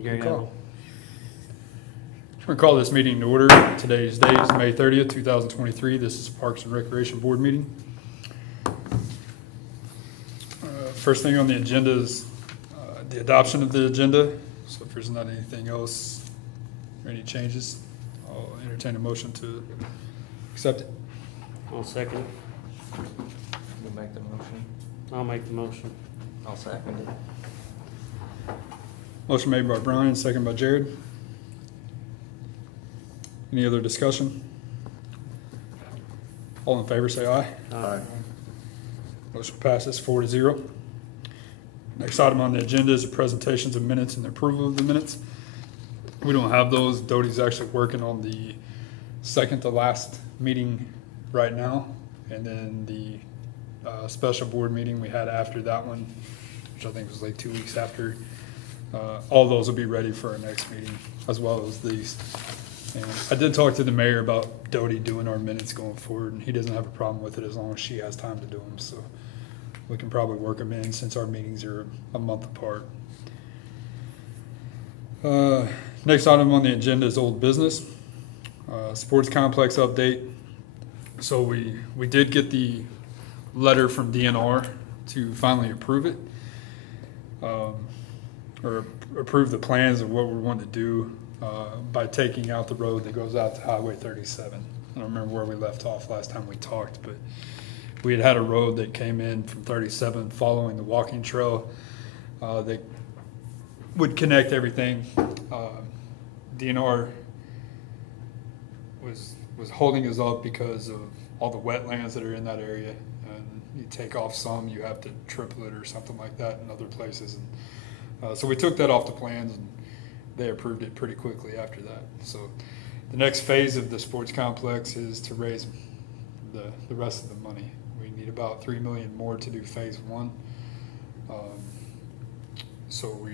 Gary Call. Neville. I'm going to call this meeting to order. Today's date is May 30th, 2023. This is Parks and Recreation Board meeting. First thing on the agenda is the adoption of the agenda. So if there's not anything else or any changes, I'll entertain a motion to accept it. I'll second it. You make the motion. I'll make the motion. I'll second it. Motion made by Brian, second by Jared. Any other discussion? All in favor say aye. Aye. Motion passes 4-0. Next item on the agenda is the presentations of minutes and the approval of the minutes. We don't have those. Doty's actually working on the second to last meeting right now. And then the special board meeting we had after that one, which I think was like 2 weeks after. All those will be ready for our next meeting, as well as these. And I did talk to the mayor about Doty doing our minutes going forward, and he doesn't have a problem with it as long as she has time to do them. So we can probably work them in since our meetings are a month apart. Next item on the agenda is old business. Sports complex update. So we did get the letter from DNR to finally approve it. Or approve the plans of what we want to do by taking out the road that goes out to Highway 37. I don't remember where we left off last time we talked, but we had a road that came in from 37 following the walking trail that would connect everything. DNR was holding us up because of all the wetlands that are in that area. And you take off some, you have to triple it or something like that in other places. And so we took that off the plans, and they approved it pretty quickly after that. So the next phase of the sports complex is to raise the rest of the money. We need about $3 million more to do phase one. So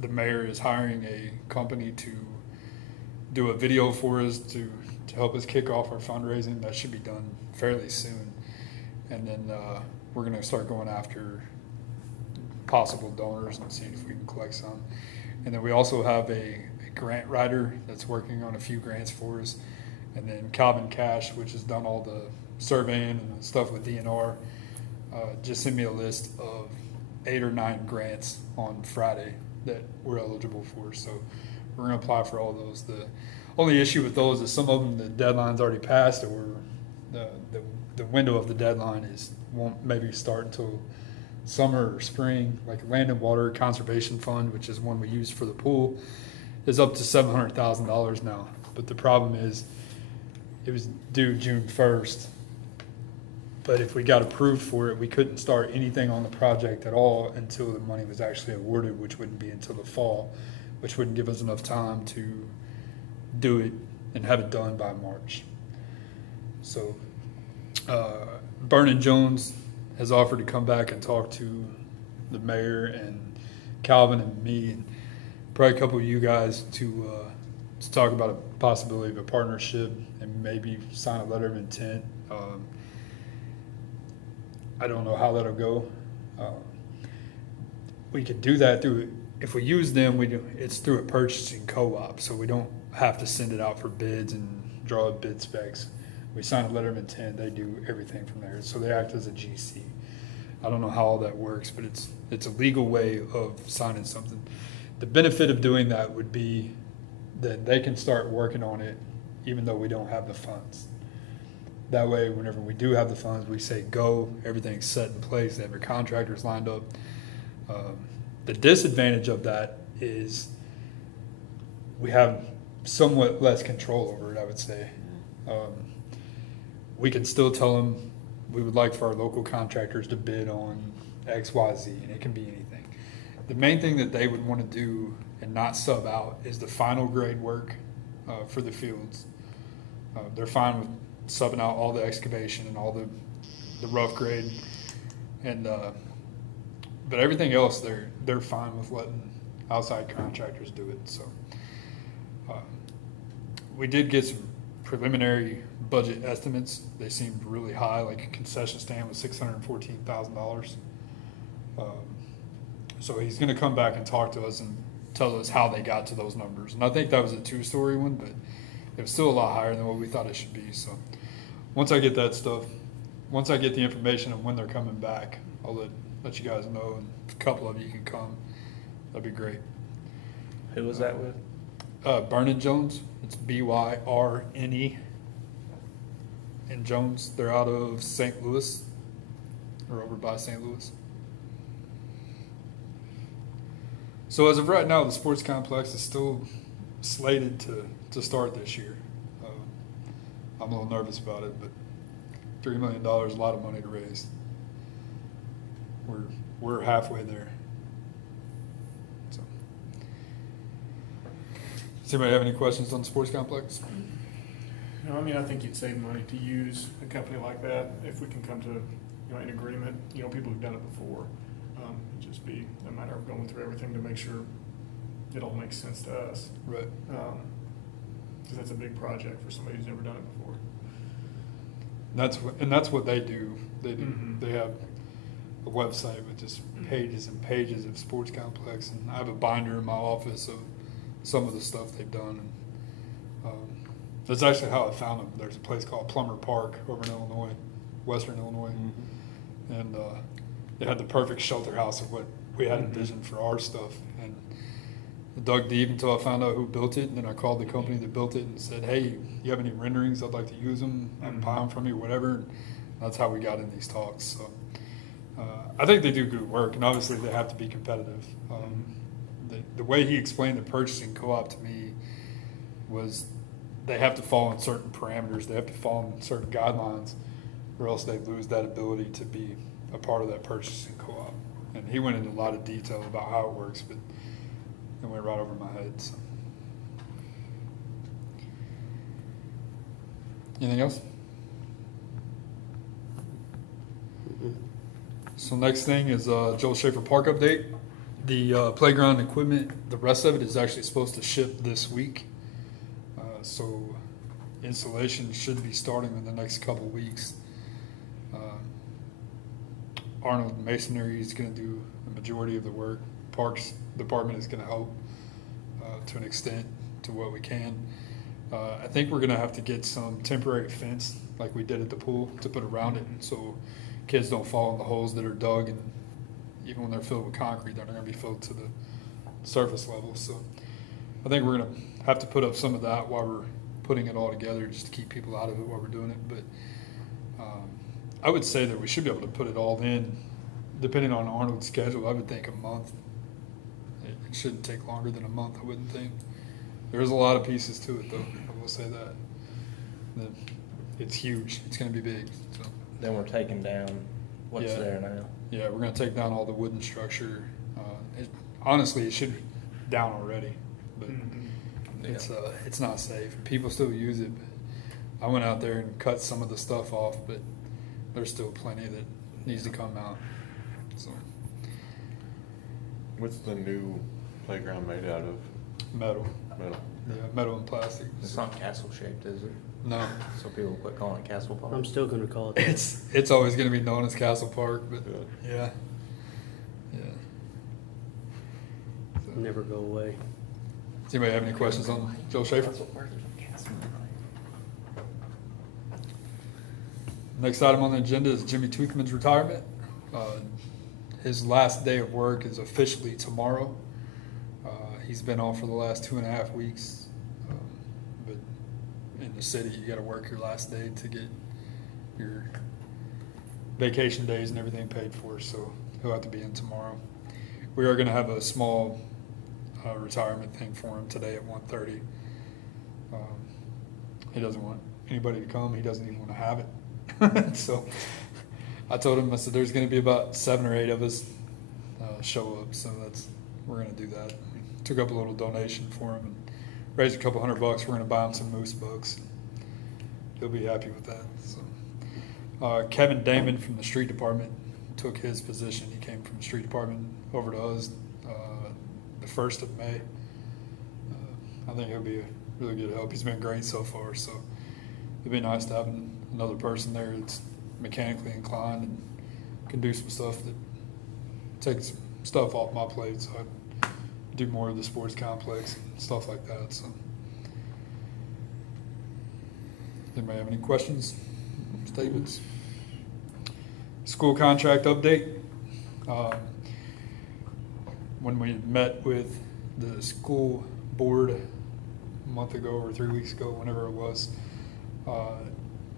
the mayor is hiring a company to do a video for us to help us kick off our fundraising. That should be done fairly soon. And then we're going to start going after possible donors and seeing if we can collect some. And then we also have a grant writer that's working on a few grants for us. And then Calvin Cash, which has done all the surveying and stuff with DNR, just sent me a list of 8 or 9 grants on Friday that we're eligible for. So we're going to apply for all those. The only issue with those is some of them the deadline's already passed, or the window of the deadline won't maybe start until summer or spring. Like Land and Water Conservation Fund, which is one we use for the pool, is up to $700,000 now. But the problem is it was due June 1st. But if we got approved for it, we couldn't start anything on the project at all until the money was actually awarded, which wouldn't be until the fall, which wouldn't give us enough time to do it and have it done by March. So Vernon Jones has offered to come back and talk to the mayor and Calvin and me and probably a couple of you guys to talk about a possibility of a partnership and maybe sign a letter of intent. I don't know how that'll go. We could do that if we use them, it's through a purchasing co-op, so we don't have to send it out for bids and draw up bid specs. We sign a letter of intent, they do everything from there. So they act as a GC. I don't know how all that works, but it's a legal way of signing something. The benefit of doing that would be that they can start working on it even though we don't have the funds. That way, whenever we do have the funds, we say go, everything's set in place, they have their contractors lined up. The disadvantage of that is we have somewhat less control over it, I would say. We can still tell them we would like for our local contractors to bid on X, Y, Z, and it can be anything. The main thing that they would want to do and not sub out is the final grade work for the fields. They're fine with subbing out all the excavation and all the rough grade, and but everything else they're fine with letting outside contractors do it. So we did get some preliminary budget estimates. They seemed really high. Like a concession stand was $614,000. So he's going to come back and talk to us and tells us how they got to those numbers. And I think that was a 2-story one, but it was still a lot higher than what we thought it should be. So once I get that stuff, once I get the information on when they're coming back, I'll let you guys know, and a couple of you can come. That'd be great. Who was that with? Byrne and Jones. It's BYRNE and Jones. They're out of St. Louis, or over by St. Louis. So as of right now, the sports complex is still slated to start this year. I'm a little nervous about it, but $3 million is a lot of money to raise. We're halfway there. So, does anybody have any questions on the sports complex? No, I mean, I think you'd save money to use a company like that if we can come to, an agreement. People who've done it before. It'd just be a matter of going through everything to make sure it all makes sense to us. Right. Because that's a big project for somebody who's never done it before. That's what they do. They do. Mhm. They have a website with just pages and pages of sports complex, and I have a binder in my office of some of the stuff they've done. And that's actually how I found them. There's a place called Plummer Park over in Illinois, Western Illinois, and they had the perfect shelter house of what we had envisioned for our stuff. And I dug deep until I found out who built it, and then I called the company that built it and said, "Hey, you have any renderings? I'd like to use them. I can buy them from you, whatever." And that's how we got in these talks. So I think they do good work, and obviously they have to be competitive. The way he explained the purchasing co-op to me was they have to fall in certain parameters. They have to fall in certain guidelines, or else they lose that ability to be a part of that purchasing co-op. And he went into a lot of detail about how it works, but it went right over my head. So. Anything else? So next thing is Joel Schaefer Park update. The playground equipment, the rest of it is actually supposed to ship this week. So installation should be starting in the next couple weeks. Arnold Masonry is going to do the majority of the work. Parks Department is going to help to an extent to what we can. I think we're going to have to get some temporary fence like we did at the pool to put around it so kids don't fall in the holes that are dug, and even when they're filled with concrete, they're not going to be filled to the surface level. So I think we're going to have to put up some of that while we're putting it all together just to keep people out of it while we're doing it. But I would say that we should be able to put it all in, depending on Arnold's schedule. I would think a month. It shouldn't take longer than a month, I wouldn't think. There's a lot of pieces to it, though. I will say that. It's huge. It's going to be big. So. Then we're taking down what's there now. Yeah, we're going to take down all the wooden structure. Honestly, it should be down already, but it's not safe. People still use it. But I went out there and cut some of the stuff off, but there's still plenty that needs to come out. So What's the new playground made out of? metal, Metal. yeah, metal and plastic. It's not castle shaped, is it? No, So people quit calling it Castle Park. I'm still gonna call it that. it's always going to be known as Castle Park, but yeah. So, Never go away. does anybody have any questions on Joel Schaefer? Next item on the agenda is Jimmy Toothman's retirement. His last day of work is officially tomorrow. He's been off for the last 2.5 weeks. But in the city, you got to work your last day to get your vacation days and everything paid for. So he'll have to be in tomorrow. We are going to have a small retirement thing for him today at 1:30. He doesn't want anybody to come. He doesn't even want to have it. So I told him, I said, there's going to be about 7 or 8 of us show up. So we're going to do that. We took up a little donation for him and raised a couple $100. We're going to buy him some moose books. He'll be happy with that. So Kevin Damon from the street department took his position. He came from the street department over to us the 1st of May. I think he'll be a really good help. He's been great so far. So it'd be nice to have another person there that's mechanically inclined and can do some stuff that takes stuff off my plate. So I do more of the sports complex and stuff like that, so. Anybody have any questions, statements? School contract update. When we met with the school board a month ago or 3 weeks ago, whenever it was,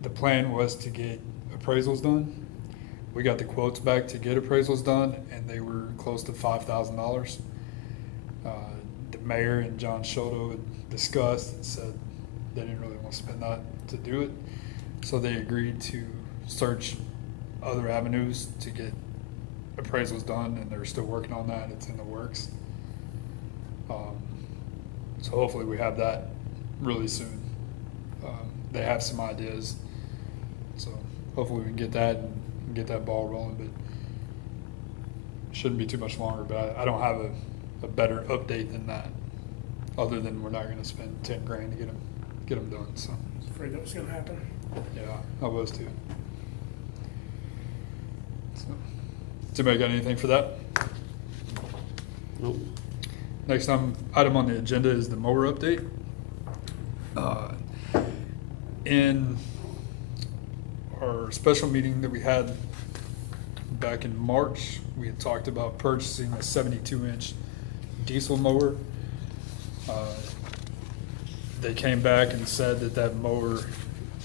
the plan was to get appraisals done. We got the quotes back to get appraisals done, and they were close to $5,000. The mayor and John Shoto had discussed and said they didn't really want to spend that to do it, so they agreed to search other avenues to get appraisals done, and they're still working on that. It's in the works. So hopefully we have that really soon. They have some ideas, so hopefully we can get that and get that ball rolling, but it shouldn't be too much longer. But I don't have a better update than that, other than we're not going to spend 10 grand to get them done. So I was afraid that was gonna happen. yeah, I was too. So, does anybody got anything for that? Nope. Next item on the agenda is the mower update. In our special meeting that we had back in March, we had talked about purchasing a 72-inch diesel mower. They came back and said that mower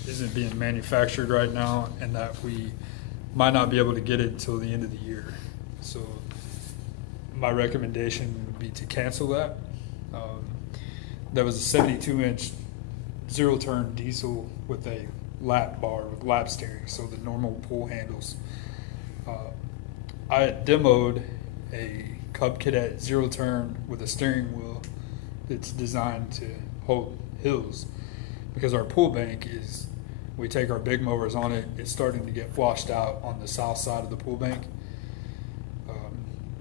isn't being manufactured right now, and that we might not be able to get it until the end of the year. So my recommendation would be to cancel that. That was a 72-inch zero-turn diesel with a lap bar with lap steering, so the normal pull handles. I had demoed a Cub Cadet zero-turn with a steering wheel that's designed to hold hills, because our pull bank is, we take our big mowers on it, it's starting to get washed out on the south side of the pull bank.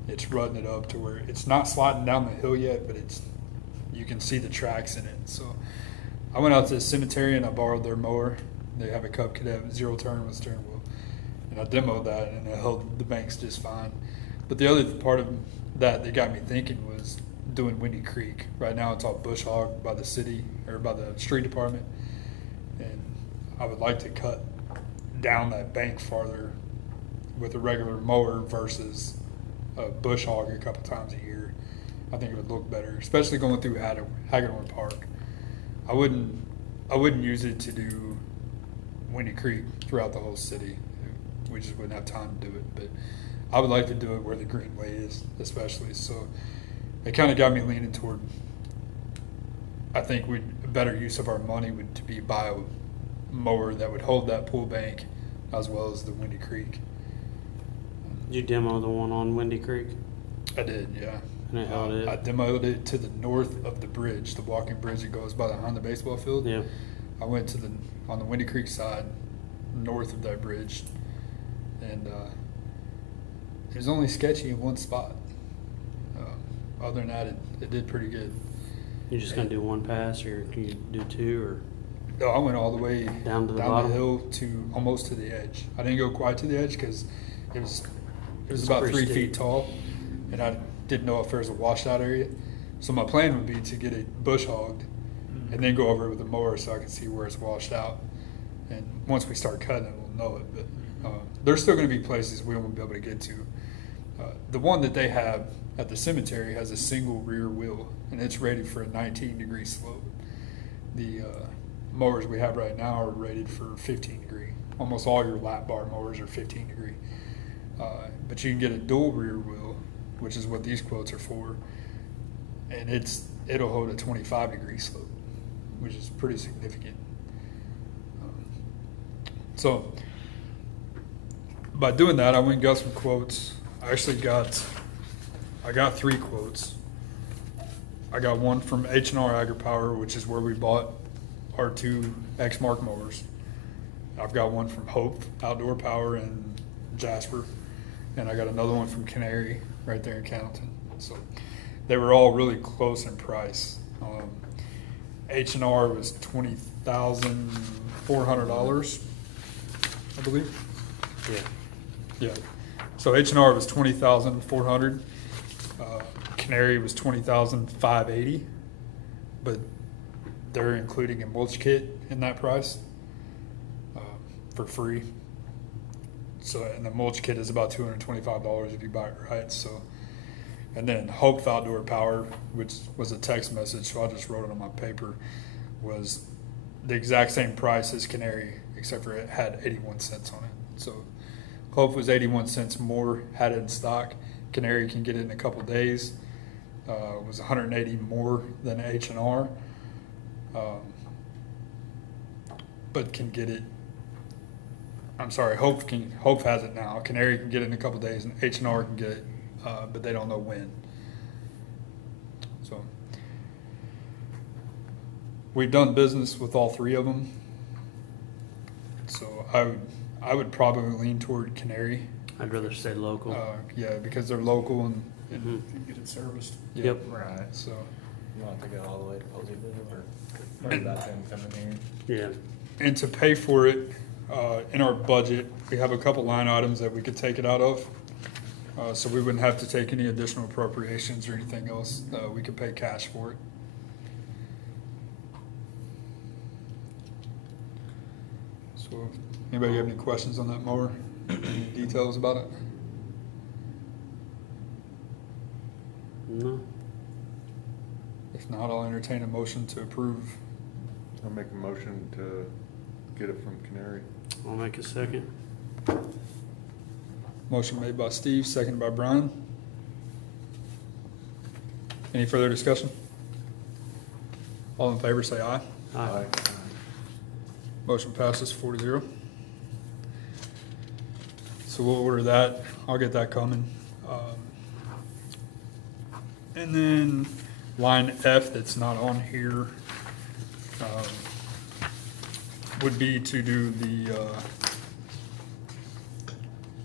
It's rutting it up to where it's not sliding down the hill yet, but you can see the tracks in it. So I went out to the cemetery and I borrowed their mower. They have a Cub Cadet zero turn with steering wheel, and I demoed that, and it held the banks just fine. But the other part of that got me thinking was doing Windy Creek. Right now it's all bush hog by the city or by the street department, and I would like to cut down that bank farther with a regular mower versus a bush hog a couple times a year. I think it would look better, especially going through Hagedorn Park. I wouldn't use it to do Windy Creek throughout the whole city. We just wouldn't have time to do it. But I would like to do it where the greenway is, especially. So it kind of got me leaning toward, I think a better use of our money would to be buy a mower that would hold that pull bank as well as the Windy Creek. Did you demo the one on Windy Creek? I did, yeah. And it held it? I demoed it to the north of the bridge, the walking bridge that goes behind the baseball field. Yeah. I went to on the Windy Creek side, north of that bridge, and it was only sketchy in one spot. Other than that, it did pretty good. You're just gonna do one pass, or can you do two, or? No, I went all the way Down to the down bottom? the hill to almost to the edge. I didn't go quite to the edge because it was It's about pretty 3 steep. feet tall, and I didn't know if there was a washout area. So my plan would be to get it bush hogged and then go over it with a mower so I can see where it's washed out. And once we start cutting it, we'll know it. But there's still going to be places we won't be able to get to. The one that they have at the cemetery has a single rear wheel, and it's rated for a 19-degree slope. The mowers we have right now are rated for 15 degree. Almost all your lap bar mowers are 15 degree. But you can get a dual rear wheel, which is what these quotes are for, and it'll hold a 25-degree slope, which is pretty significant. So by doing that, I went and got some quotes. I got 3 quotes. I got one from H&R AgriPower, which is where we bought our 2 Exmark mowers. I've got one from Hope Outdoor Power in Jasper, and I got another one from Canary right there in Cannington. So they were all really close in price. H&R was $20,400, I believe. Yeah. Yeah. So H&R was $20,400. Canary was $20,580, but they're including a mulch kit in that price for free. So, and the mulch kit is about $225 if you buy it right. So, and then Hope Outdoor Power, which was a text message, so I just wrote it on my paper, was the exact same price as Canary, except for it had 81 cents on it. So Hope was 81 cents more, had it in stock. Canary can get it in a couple days. Was 180 more than H&R, but can get it. I'm sorry, Hope has it now. Canary can get it in a couple days, and H&R can get it, but they don't know when. So we've done business with all three of them. So I would probably lean toward Canary. I'd rather stay local. Yeah, because they're local and Mhm. If you get it serviced. yeah, Yep. Right. So You want to go all the way to Poseyville or worry about them coming here? Yeah. and to pay for it in our budget, we have a couple line items that we could take it out of. So we wouldn't have to take any additional appropriations or anything else. We could pay cash for it. So, anybody have any questions on that mower? Any details about it? No. If not, I'll entertain a motion to approve. I'll make a motion to get it from Canary. I'll make a second. Motion made by Steve, seconded by Brian. Any further discussion? All in favor say aye. Aye. Motion passes 4-0. So we'll order that. I'll get that coming. And then line F that's not on here would be to do the,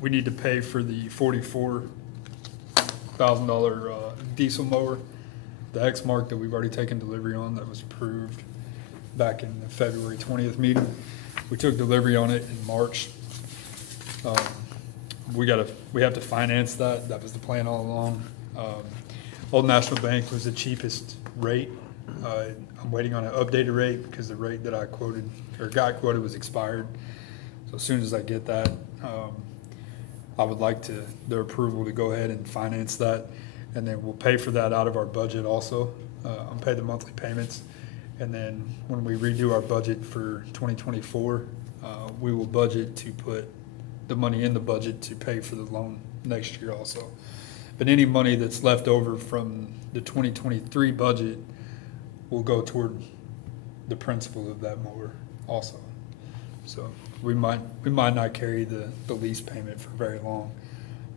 we need to pay for the $44,000 diesel mower, the Exmark that we've already taken delivery on, that was approved back in the February 20th meeting. We took delivery on it in March. We have to finance that. That was the plan all along. Old National Bank was the cheapest rate. I'm waiting on an updated rate because the rate that I quoted or got quoted was expired. So as soon as I get that, I would like their approval to go ahead and finance that, and then we'll pay for that out of our budget also. I'll pay the monthly payments, and then when we redo our budget for 2024, we will budget to put the money in the budget to pay for the loan next year also. But any money that's left over from the 2023 budget will go toward the principal of that mower also. So we might not carry the lease payment for very long.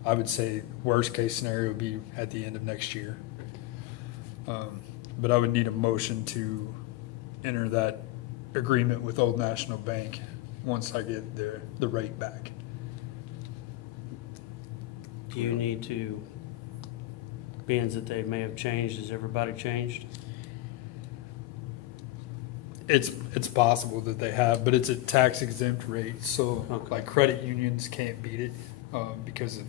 I would say worst case scenario would be at the end of next year. But I would need a motion to enter that agreement with Old National Bank once I get the rate back. Do you need to, being that they may have changed, has everybody changed? It's possible that they have, but it's a tax exempt rate, so Okay. like credit unions can't beat it because of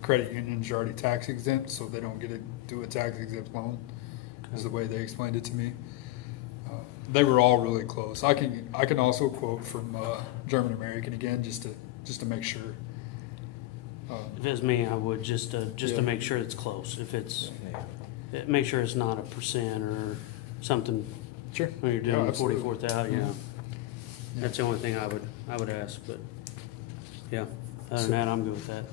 credit unions are already tax exempt, so they don't get to do a tax exempt loan. Is the way they explained it to me. They were all really close. I can also quote from German American again just to make sure. If it's me, I would just to Yeah. make sure it's close. If it's, make sure it's not a percent or something Sure. when you're Yeah, doing absolutely. 44,000, yeah. That's the only thing I would ask, but, yeah. Other than that, I'm good with that.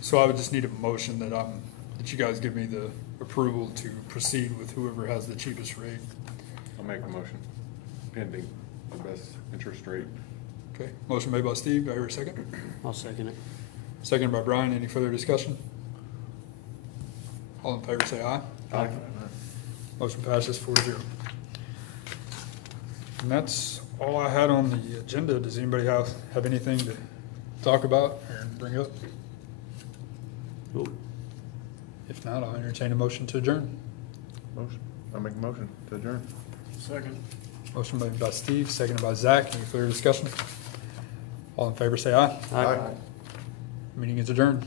So I would just need a motion that you guys give me the approval to proceed with whoever has the cheapest rate. I'll make a motion pending the best interest rate. Okay, motion made by Steve, do I hear a second? I'll second it. Second by Brian, any further discussion? All in favor say aye. Aye. Motion passes 4-0. And that's all I had on the agenda. Does anybody have anything to talk about or bring up? Cool. If not, I'll entertain a motion to adjourn. Motion. I'll make a motion to adjourn. Second. Motion made by Steve, seconded by Zach. Any further discussion? All in favor say aye. Aye. Meeting is adjourned.